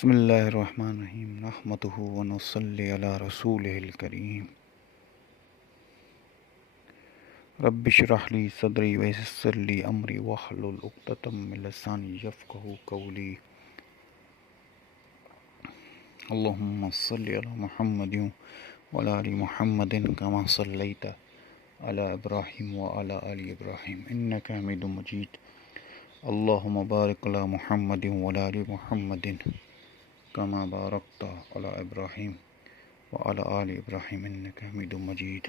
بسم اللہ الرحمن الرحیم نحمدہ ونصلی علی رسولہ الکریم رب اشرح لی صدری ویسر لی امری واحلل عقدۃ من لسانی یفقہوا قولی اللہم صلی علی محمد وعلی آل محمد کما صلیت علی ابراہیم وعلی آل ابراہیم انک حمید مجید اللہم بارک علی محمد وعلی آل محمد کما بارکت علی ابراہیم وعلی آل ابراہیم انک حمید مجید۔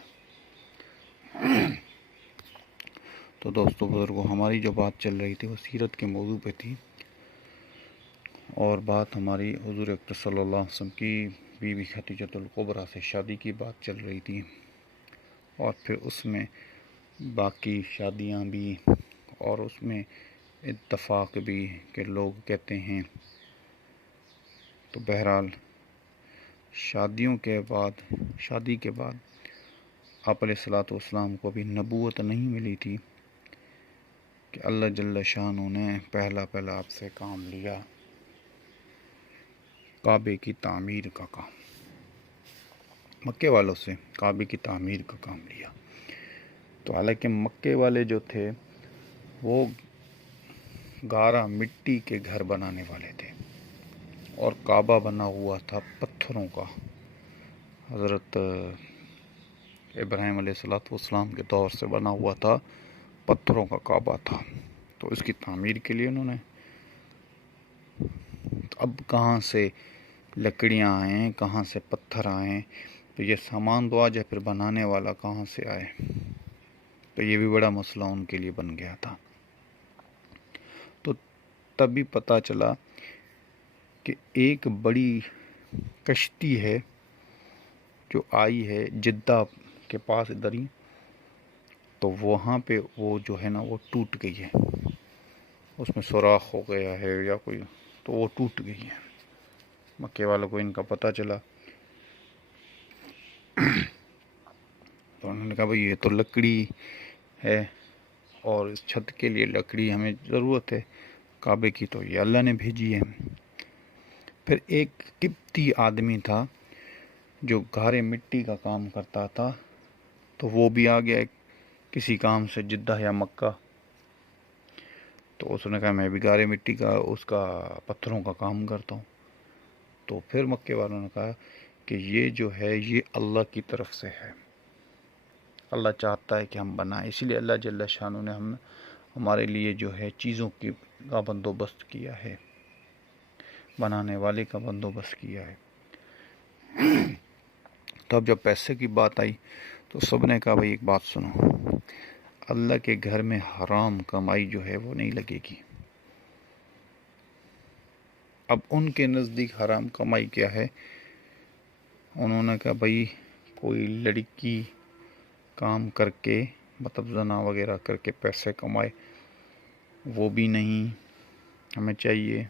تو دوستو بزرگوں، ہماری جو بات چل رہی تھی وہ سیرت کے موضوع پہ تھی، اور بات ہماری حضور اکرم صلی اللہ علیہ وسلم کی بیوی خدیجۃ الکبریٰ سے شادی کی بات چل رہی تھی، اور پھر اس میں باقی شادیاں بھی، اور اس میں اتفاق بھی کہ لوگ کہتے ہیں۔ تو بہرحال شادی کے بعد آپ علیہ الصلوۃ والسلام کو بھی نبوت نہیں ملی تھی کہ اللہ جل شانہ نے پہلا آپ سے کام لیا، کعبے کی تعمیر کا کام، مکے والوں سے کعبے کی تعمیر کا کام لیا۔ تو حالانکہ مکے والے جو تھے وہ گارا مٹی کے گھر بنانے والے تھے، اور کعبہ بنا ہوا تھا پتھروں کا۔ حضرت ابراہیم علیہ السلام کے دور سے بنا ہوا تھا، پتھروں کا کعبہ تھا۔ تو اس کی تعمیر کے لیے انہوں نے، اب کہاں سے لکڑیاں آئیں، کہاں سے پتھر آئیں، تو یہ سامان تو آ جائے، پھر بنانے والا کہاں سے آئے؟ تو یہ بھی بڑا مسئلہ ان کے لیے بن گیا تھا۔ تو تبھی پتہ چلا کہ ایک بڑی کشتی ہے جو آئی ہے جدہ کے پاس ادھر ہی، تو وہاں پہ وہ جو ہے نا وہ ٹوٹ گئی ہے، اس میں سوراخ ہو گیا ہے یا کوئی، تو وہ ٹوٹ گئی ہے۔ مکے والوں کو ان کا پتہ چلا، تو انہوں نے کہا بھئی یہ تو لکڑی ہے، اور اس چھت کے لیے لکڑی ہمیں ضرورت ہے کعبے کی، تو یہ اللہ نے بھیجی ہے۔ پھر ایک قبطی آدمی تھا جو گارے مٹی کا کام کرتا تھا، تو وہ بھی آ گیا کسی کام سے جدہ یا مکہ، تو اس نے کہا میں بھی گارے مٹی کا، اس کا پتھروں کا کام کرتا ہوں۔ تو پھر مکے والوں نے کہا کہ یہ جو ہے یہ اللہ کی طرف سے ہے، اللہ چاہتا ہے کہ ہم بنائیں، اسی لیے اللہ جل شانہ نے ہمارے لیے جو ہے چیزوں کا بندوبست کیا ہے، بنانے والے کا بندوبست کیا ہے۔ تو اب جب پیسے کی بات آئی تو سب نے کہا بھئی ایک بات سنو، اللہ کے گھر میں حرام کمائی جو ہے وہ نہیں لگے گی۔ اب ان کے نزدیک حرام کمائی کیا ہے؟ انہوں نے کہا بھئی کوئی لڑکی کام کر کے، مطلب زنا وغیرہ کر کے پیسے کمائے، وہ بھی نہیں ہمیں چاہیے،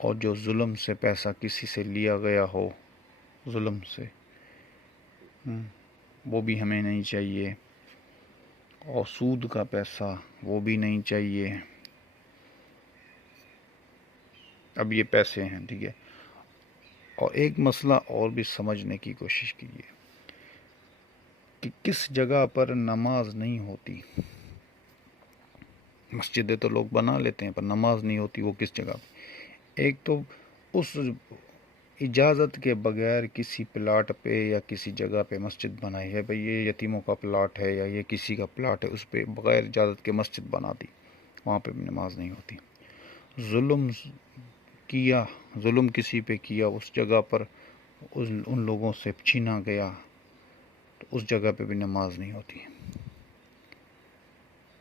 اور جو ظلم سے پیسہ کسی سے لیا گیا ہو، ظلم سے، وہ بھی ہمیں نہیں چاہیے، اور سود کا پیسہ وہ بھی نہیں چاہیے۔ اب یہ پیسے ہیں، ٹھیک ہے۔ اور ایک مسئلہ اور بھی سمجھنے کی کوشش کیجیے کہ کس جگہ پر نماز نہیں ہوتی۔ مسجدیں تو لوگ بنا لیتے ہیں، پر نماز نہیں ہوتی، وہ کس جگہ پہ؟ ایک تو اس اجازت کے بغیر کسی پلاٹ پہ یا کسی جگہ پہ مسجد بنائی ہے، بھئی یہ یتیموں کا پلاٹ ہے یا یہ کسی کا پلاٹ ہے، اس پہ بغیر اجازت کے مسجد بنا دی، وہاں پہ بھی نماز نہیں ہوتی۔ ظلم کسی پہ کیا، اس جگہ پر ان لوگوں سے چھینا گیا، تو اس جگہ پہ بھی نماز نہیں ہوتی۔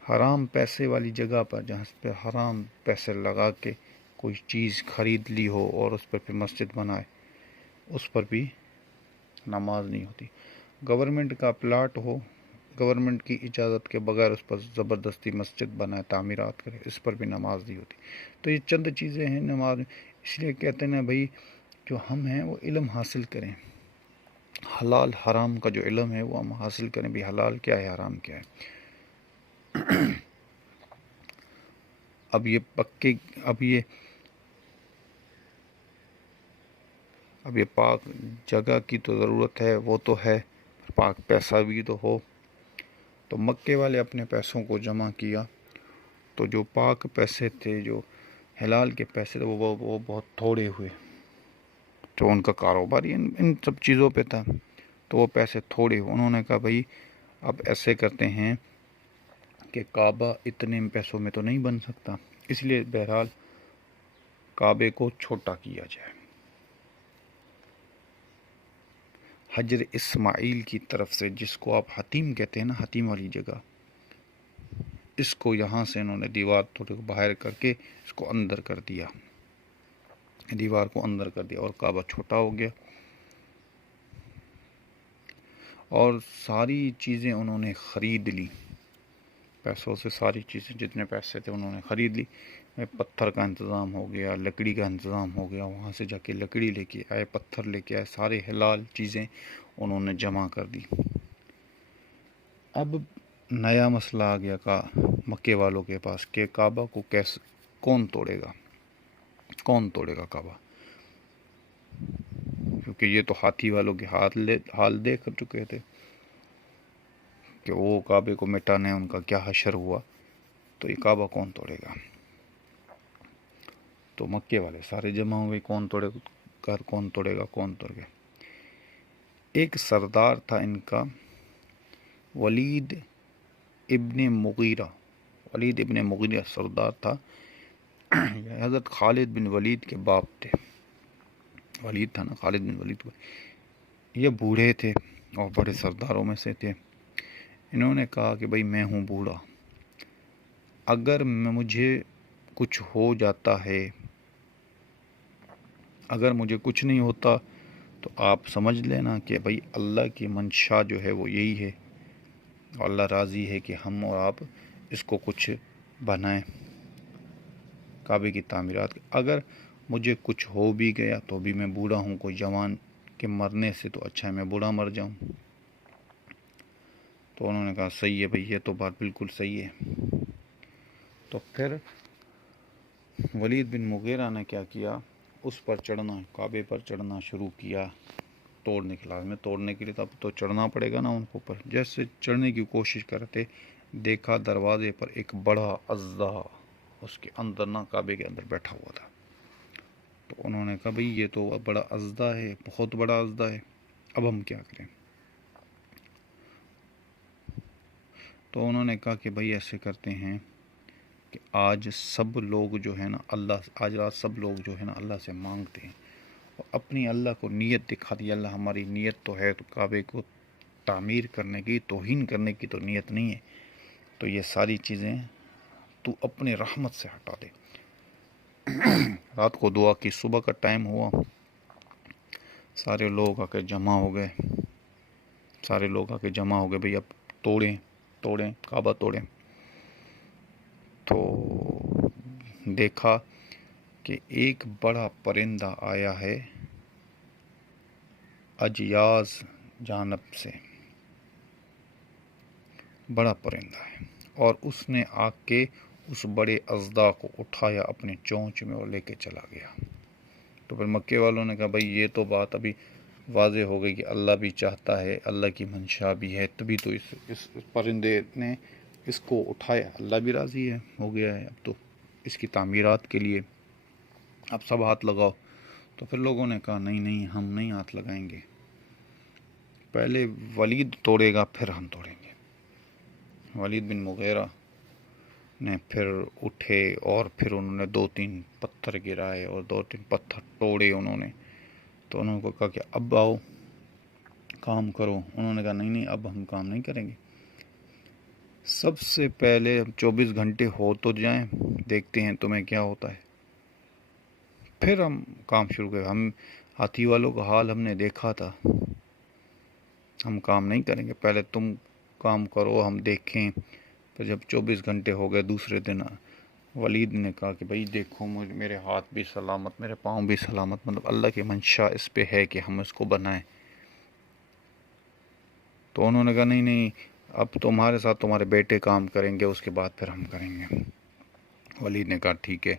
حرام پیسے والی جگہ پر، جہاں پہ حرام پیسے لگا کے کوئی چیز خرید لی ہو اور اس پر پھر مسجد بنائے، اس پر بھی نماز نہیں ہوتی۔ گورنمنٹ کا پلاٹ ہو، گورنمنٹ کی اجازت کے بغیر اس پر زبردستی مسجد بنائے، تعمیرات کرے، اس پر بھی نماز نہیں ہوتی۔ تو یہ چند چیزیں ہیں نماز میں، اس لیے کہتے ہیں بھائی جو ہم ہیں وہ علم حاصل کریں، حلال حرام کا جو علم ہے وہ ہم حاصل کریں، بھی حلال کیا ہے، حرام کیا ہے۔ اب یہ اب یہ پاک جگہ کی تو ضرورت ہے، وہ تو ہے، پاک پیسہ بھی تو ہو۔ تو مکے والے اپنے پیسوں کو جمع کیا، تو جو پاک پیسے تھے، جو حلال کے پیسے تھے، وہ بہت تھوڑے ہوئے، جو ان کا کاروبار ان سب چیزوں پہ تھا، تو وہ پیسے تھوڑے ہوئے۔ انہوں نے کہا بھائی اب ایسے کرتے ہیں کہ کعبہ اتنے پیسوں میں تو نہیں بن سکتا، اس لیے بہرحال کعبے کو چھوٹا کیا جائے۔ حجر اسماعیل کی طرف سے، جس کو آپ حتیم کہتے ہیں نا، حتیم والی جگہ، اس کو یہاں سے انہوں نے دیوار تھوڑے کو باہر کر کے اس کو اندر کر دیا، دیوار کو اندر کر دیا، اور کعبہ چھوٹا ہو گیا۔ اور ساری چیزیں انہوں نے خرید لی، پیسوں سے ساری چیزیں، جتنے پیسے تھے انہوں نے خرید لی۔ پتھر کا انتظام ہو گیا، لکڑی کا انتظام ہو گیا، وہاں سے جا کے لکڑی لے کے آئے، پتھر لے کے آئے، سارے حلال چیزیں انہوں نے جمع کر دی۔ اب نیا مسئلہ آ گیا مکے والوں کے پاس کہ کعبہ کو کون توڑے گا کعبہ، کیونکہ یہ تو ہاتھی والوں کے حال دیکھ چکے تھے کہ وہ کعبے کو مٹانے ان کا کیا حشر ہوا، تو یہ کعبہ کون توڑے گا؟ تو مکے والے سارے جمع ہوئے، کون توڑے گا۔ ایک سردار تھا ان کا، ولید ابن مغیرہ سردار تھا، حضرت خالد بن ولید کے باپ تھے، ولید تھا نا، خالد بن ولید۔ یہ بوڑھے تھے اور بڑے سرداروں میں سے تھے۔ انہوں نے کہا کہ بھائی میں ہوں بوڑھا، اگر مجھے کچھ ہو جاتا ہے، اگر مجھے کچھ نہیں ہوتا، تو آپ سمجھ لینا کہ بھائی اللہ کی منشا جو ہے وہ یہی ہے، اللہ راضی ہے کہ ہم اور آپ اس کو کچھ بنائیں، کعبے کی تعمیرات۔ اگر مجھے کچھ ہو بھی گیا تو بھی میں بوڑھا ہوں، کوئی جوان کے مرنے سے تو اچھا ہے میں بوڑھا مر جاؤں۔ تو انہوں نے کہا صحیح ہے بھائی، یہ تو بات بالکل صحیح ہے۔ تو پھر ولید بن مغیرہ نے کیا کیا، اس پر چڑھنا، کعبے پر چڑھنا شروع کیا، توڑنے کے لیے تو چڑھنا پڑے گا نا ان کو اوپر۔ جیسے چڑھنے کی کوشش کرتے، دیکھا دروازے پر ایک بڑا اژدہا اس کے اندر نا، کعبے کے اندر بیٹھا ہوا تھا۔ تو انہوں نے کہا بھئی یہ تو بڑا اژدہا ہے، بہت بڑا اژدہا ہے، اب ہم کیا کریں؟ تو انہوں نے کہا کہ بھئی ایسے کرتے ہیں کہ آج سب لوگ جو ہے نا اللہ سے مانگتے ہیں، اور اپنی اللہ کو نیت دکھا دی، اللہ ہماری نیت تو ہے، تو کعبے کو تعمیر کرنے کی، توہین کرنے کی تو نیت نہیں ہے، تو یہ ساری چیزیں تو اپنے رحمت سے ہٹا دے۔ رات کو دعا کی، صبح کا ٹائم ہوا، سارے لوگ آ کے جمع ہو گئے، بھئی اب توڑیں کعبہ توڑیں۔ تو دیکھا کہ ایک بڑا پرندہ آیا ہے اجیاز جانب سے، بڑا پرندہ ہے، اور اس نے آ کے اس بڑے اژدہا کو اٹھایا اپنے چونچ میں اور لے کے چلا گیا۔ تو پھر مکے والوں نے کہا بھئی یہ تو بات ابھی واضح ہو گئی کہ اللہ بھی چاہتا ہے، اللہ کی منشا بھی ہے، تبھی تو اس پرندے نے اس کو اٹھایا، اللہ بھی راضی ہے، ہو گیا ہے، اب تو اس کی تعمیرات کے لیے اب سب ہاتھ لگاؤ۔ تو پھر لوگوں نے کہا نہیں ہم نہیں ہاتھ لگائیں گے، پہلے ولید توڑے گا پھر ہم توڑیں گے۔ ولید بن مغیرہ نے پھر اٹھے اور پھر انہوں نے 2-3 پتھر گرائے اور 2-3 پتھر توڑے انہوں نے۔ تو انہوں نے کہا کہ اب آؤ کام کرو۔ انہوں نے کہا نہیں اب ہم کام نہیں کریں گے، سب سے پہلے 24 گھنٹے ہو تو جائیں، دیکھتے ہیں تمہیں کیا ہوتا ہے، پھر ہم کام شروع کریں۔ ہم ہاتھی والوں کا حال ہم نے دیکھا تھا، ہم کام نہیں کریں گے، پہلے تم کام کرو ہم دیکھیں۔ پھر جب 24 گھنٹے ہو گئے، دوسرے دن ولید نے کہا کہ بھئی دیکھو میرے ہاتھ بھی سلامت، میرے پاؤں بھی سلامت، مطلب اللہ کی منشا اس پہ ہے کہ ہم اس کو بنائیں۔ تو انہوں نے کہا نہیں اب تمہارے ساتھ تمہارے بیٹے کام کریں گے، اس کے بعد پھر ہم کریں گے۔ ولید نے کہا ٹھیک ہے۔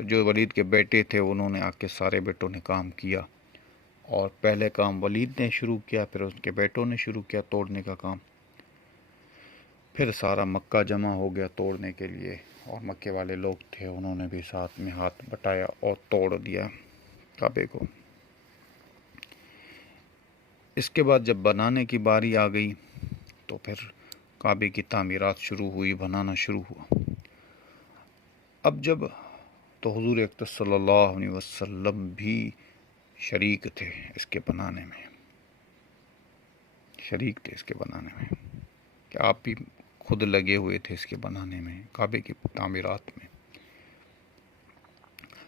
جو ولید کے بیٹے تھے انہوں نے آ کے سارے بیٹوں نے کام کیا، اور پہلے کام ولید نے شروع کیا، پھر اس کے بیٹوں نے شروع کیا توڑنے کا کام، پھر سارا مکہ جمع ہو گیا توڑنے کے لیے، اور مکے والے لوگ تھے انہوں نے بھی ساتھ میں ہاتھ بٹایا اور توڑ دیا کعبے کو۔ اس کے بعد جب بنانے کی باری آ گئی تو پھر کعبے کی تعمیرات شروع ہوئی، بنانا شروع ہوا۔ اب جب تو حضور اقدس صلی اللہ علیہ وسلم بھی شریک تھے اس کے بنانے میں، شریک تھے اس کے بنانے میں، کہ آپ بھی خود لگے ہوئے تھے اس کے بنانے میں، کعبے کی تعمیرات میں۔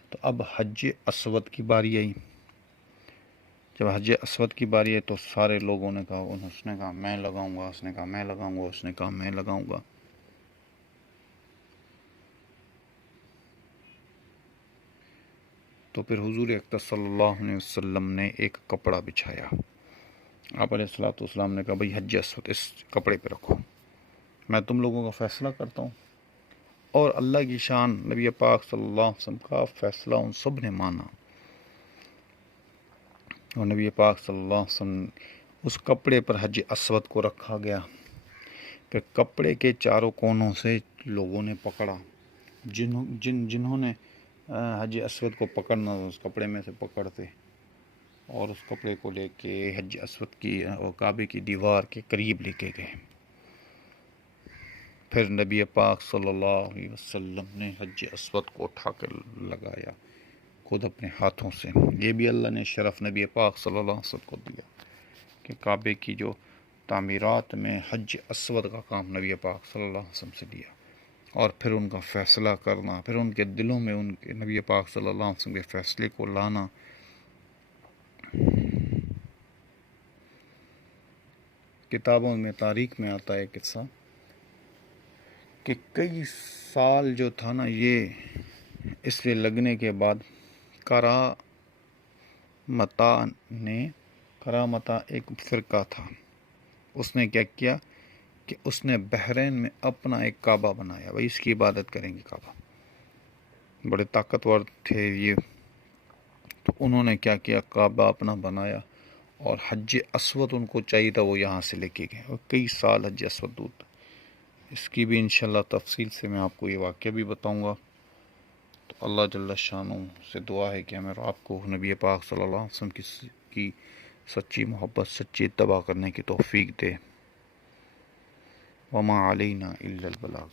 تو اب حج اسود کی باری آئی۔ جب حج اسود کی باری آئی تو سارے لوگوں نے کہا، اس نے کہا میں لگاؤں گا، اس نے کہا میں لگاؤں گا، اس نے کہا میں لگاؤں گا۔ تو پھر حضور اقدس صلی اللہ علیہ وسلم نے ایک کپڑا بچھایا۔ آپ علیہ الصلوۃ والسلام نے کہا بھئی حج اسود اس کپڑے پہ رکھو، میں تم لوگوں کا فیصلہ کرتا ہوں۔ اور اللہ کی شان، نبی پاک صلی اللہ علیہ وسلم کا فیصلہ ان سب نے مانا، اور نبی پاک صلی اللہ علیہ وسلم اس کپڑے پر حج اسود کو رکھا گیا۔ پھر کپڑے کے چاروں کونوں سے لوگوں نے پکڑا، جنہوں نے حج اسود کو پکڑنا اس کپڑے میں سے پکڑتے، اور اس کپڑے کو لے کے حج اسود کی اور کعبے کی دیوار کے قریب لے کے گئے۔ پھر نبی پاک صلی اللہ علیہ وسلم نے حج اسود کو اٹھا کر لگایا خود اپنے ہاتھوں سے۔ یہ بھی اللہ نے شرف نبی پاک صلی اللہ علیہ وسلم کو دیا کہ کعبے کی جو تعمیرات میں حج اسود کا کام نبی پاک صلی اللہ علیہ وسلم سے لیا، اور پھر ان کا فیصلہ کرنا، پھر ان کے دلوں میں ان کے نبی پاک صلی اللہ علیہ وسلم کے فیصلے کو لانا۔ کتابوں میں تاریخ میں آتا ہے قصہ کہ کئی سال جو تھا نا یہ اس لیے لگنے کے بعد کرامتا ایک فرقہ تھا، اس نے کیا کیا کہ اس نے بحرین میں اپنا ایک کعبہ بنایا، بھائی اس کی عبادت کریں گے کعبہ، بڑے طاقتور تھے یہ۔ تو انہوں نے کیا کیا، کعبہ اپنا بنایا، اور حج اسود ان کو چاہیے تھا وہ یہاں سے لے کے گئے، اور کئی سال حج اسود دور تھا۔ اس کی بھی انشاءاللہ تفصیل سے میں آپ کو یہ واقعہ بھی بتاؤں گا۔ تو اللہ جل شانہ سے دعا ہے کہ ہمیں اور آپ کو نبی پاک صلی اللہ علیہ وسلم کی سچی محبت، سچی اتباع کرنے کی توفیق دے۔ وما علینا الا البلاغ۔